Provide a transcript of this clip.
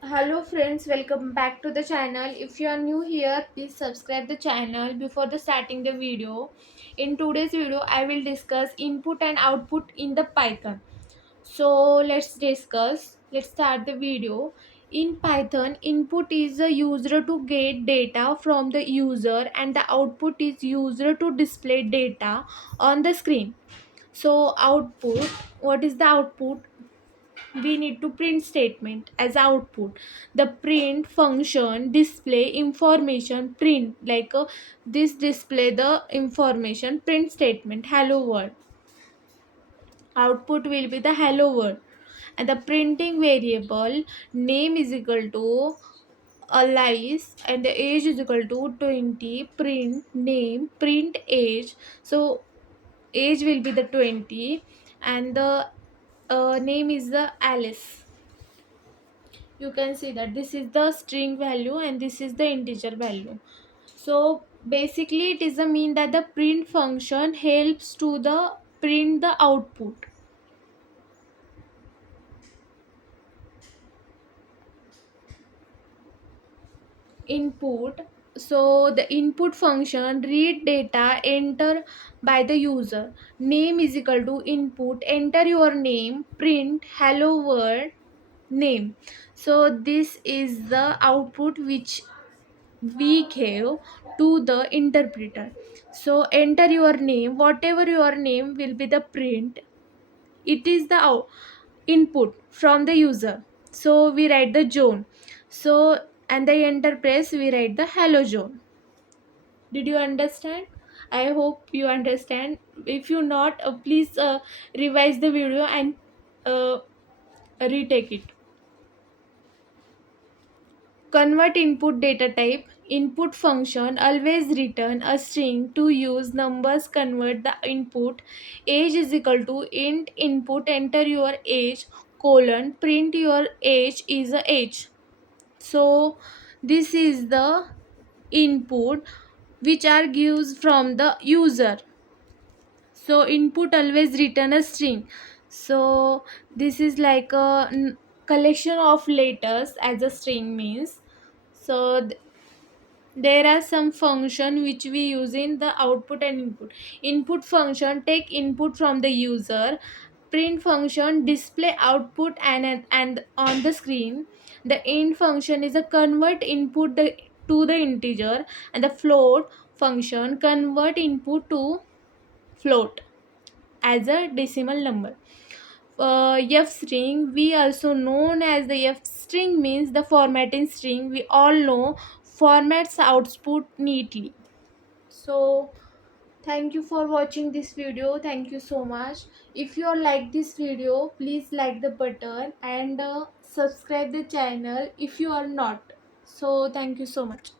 Hello friends, welcome back to the channel. If you are new here, please subscribe the channel before the starting the video. In today's video, I will discuss input and output in the Python. So let's discuss. Let's start the video. In Python, input is the user to get data from the user and the output is user to display data on the screen. So output, what is the output? We need to print statement as output. The print function display information print this display the information print statement hello world. Output will be the hello world, and the printing variable name is equal to alias and the age is equal to 20. Print name, print age. So age will be the 20 and the name is the Alice. You can see that this is the string value and this is the integer value. So basically it is a mean that the print function helps to the print the output. Input, so the input function read data enter by the user. Name is equal to input, enter your name, print hello world name. So this is the output which we gave to the interpreter. So enter your name, whatever your name will be the print. It is the input from the user. So we write the John. So and the enter press we write the hello John. Did you understand? I hope you understand. If you not, please revise the video and uh, retake it. Convert input data type. Input function always return a string to use numbers. Convert the input. Age is equal to int input. Enter your age colon print your age is a age. So this is the input which are gives from the user. So input always return a string. So this is like a collection of letters as a string means. So there are some function which we use in the output and input. Input function take input from the user. Print function display output and on the screen. The int function is a convert input to the integer, and the float function convert input to float as a decimal number. F string, we also known as the F string, means the formatting string. We all know formats output neatly. So thank you for watching this video. Thank you so much. If you all like this video, please like the button and subscribe the channel if you are not. So thank you so much.